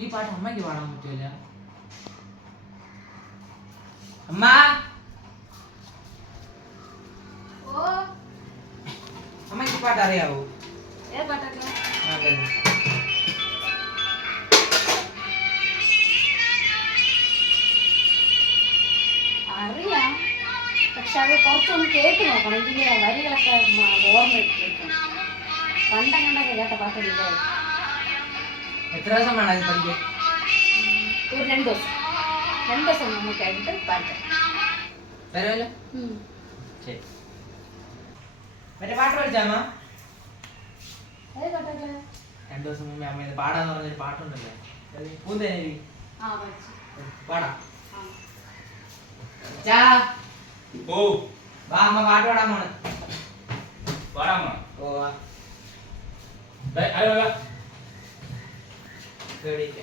ഈ പാട്ട് അമ്മയ്ക്ക് പാടാൻ പറ്റൂല. അമ്മ അമ്മയ്ക്ക് പാട്ട് അറിയാവോ? അറിയാം, പക്ഷെ അത് കുറച്ചൊന്ന് കേട്ട് നോക്കണം. ഇതിന്റെ വരികളൊക്കെ ഓർമ്മ എടുക്കണം. കണ്ടൊക്കെ കേട്ട പാട്ടില്ല. എത്ര ദിവസം വേണം ഇത് പഠിക്കാൻ? ഒരു 2 ദിവസം നമുക്ക് ആയിട്ട് പാടാം. തരുമല്ലോ. ശരി. മറ്റേ പാട്ട് പഠിച്ചാമ്മ? 2 ദിവസം മുമ്പേ അമ്മ ഇത് പാടാന്ന് പറഞ്ഞൊരു പാട്ടുണ്ടല്ലേ, പൂന്തേനരി. പാടാം. ഓ വാ അമ്മ പാട്ട് പാടാൻ പോണ്. പാടാമോ? ഓ വാ. അയ്യോ കേടിയില്ല.